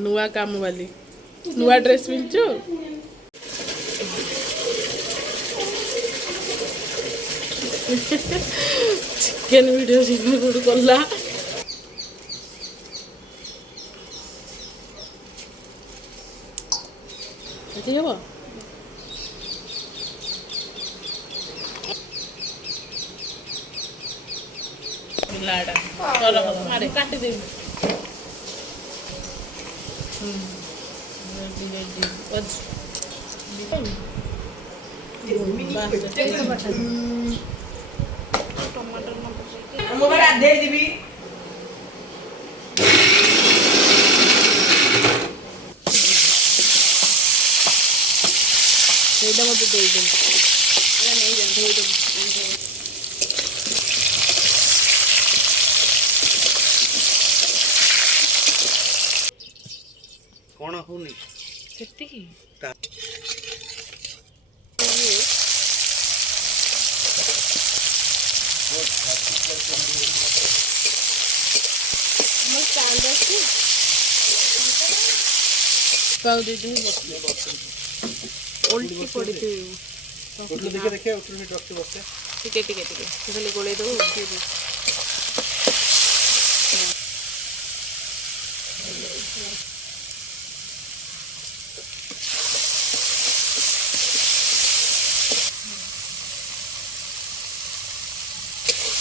नुआ काम वाली नुआ ड्रेस पिंचु चिकेन वीडियो रिकॉर्ड करला अच्छी है वो लाड़ा चलो मारे काट दे ସେଇଟା ମୋତେ ଦେଇଦେବୁ ଏଇଟା ନେଇଯାଅ ଧୋଇଦେବୁ କଣ ହଉନି ସେତିକି ମୋ ଷ୍ଟାଣ୍ଡ ଅଛି ପାଉ ଦେଇଦେବି ଓଲ୍ଟି ପଡ଼ିଥିବ ଦେଖିବା ଉପରେ ରଖି ବସେ ଟିକେ ଟିକେ ଟିକେ ଖାଲି ଗୋଳେଇ ଦେବୁ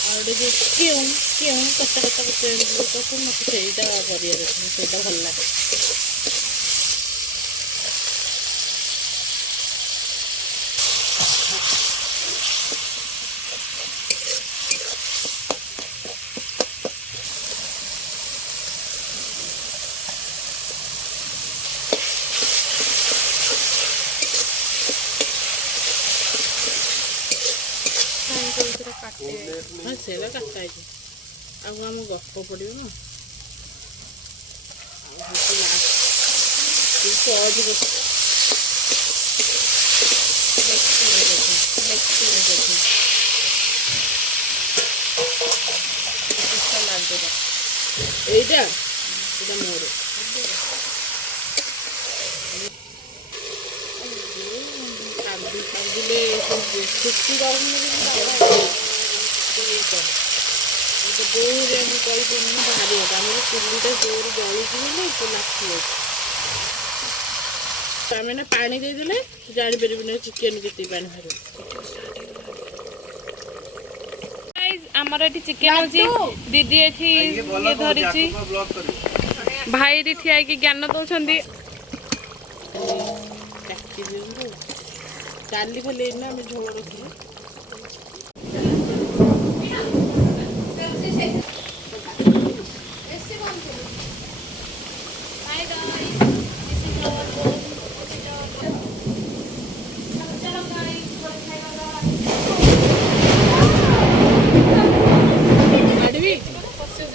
ଆଉ ଗୋଟେ ଯେଉଁ କେଉଁ କଟା କଟା ପକେଇବାକୁ ମୋତେ ସେଇଟା କରିବାର ଅଛି ସେଇଟା ଭଲ ଲାଗେ ହଁ ସେଇଟା କାଟା ହେଇଛି ଆଉ ଆମ ଗପ ପଡ଼ିବ ନା ଆଉ ହେଉଛି ଏଇଟା ଏଇଟା ମୋର କାନ୍ଦିଲେ ଛୁଟି କରୁନି ବୋଉରେ ମୁଁ କହିପାରିନି ଭାରି ହବ ଆମର ଚୁଲିଟା ଜୋରେ ଜଳୁଛି ବୋଲି ଲାଖି ଅଛି ଆମେ ନା ପାଣି ଦେଇଦେଲେ ଜାଣିପାରିବୁନି ଚିକେନ କେତେ ପାଣି ବାହାରିବ ଆମର ଏଠି ଚିକେନ ଅଛି ଦିଦି ଏଠି ଇଏ ଧରିଛି ଭାଇ ଏଠି ଠିଆ ହେଇକି ଜ୍ଞାନ ଦଉଛନ୍ତି କାଟି ଦିଅନ୍ତୁ ଡାଲି ଫାଲି ନା ଆମେ ଝୋଳ ରଖିଲୁ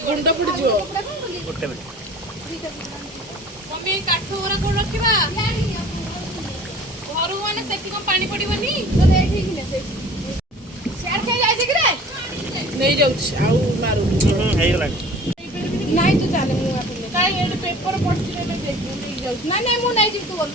ଗୁଣ୍ଡ ପଡ଼ିଯିବ ଗୋଟେ ମିନିଟ୍ ମମି କାଠ ଗୁରା କୋଉ ରଖିବା ଘରୁ ମାନେ ସେଠି କଣ ପାଣି ପଡ଼ିବନି ନେଇଯାଉଛି ଆଉ ମାରୁନି ହେଇଗଲାଣି ନାଇଁ ତୁ ଚାଲେ ମୁଁ କାଇଁ ଏଠି ପେପର ପଡ଼ିଛି ନେଇଯାଉଛି ନାଇଁ ନାଇଁ ମୁଁ ନେଇଯିବି ତୁ ଗଲୁ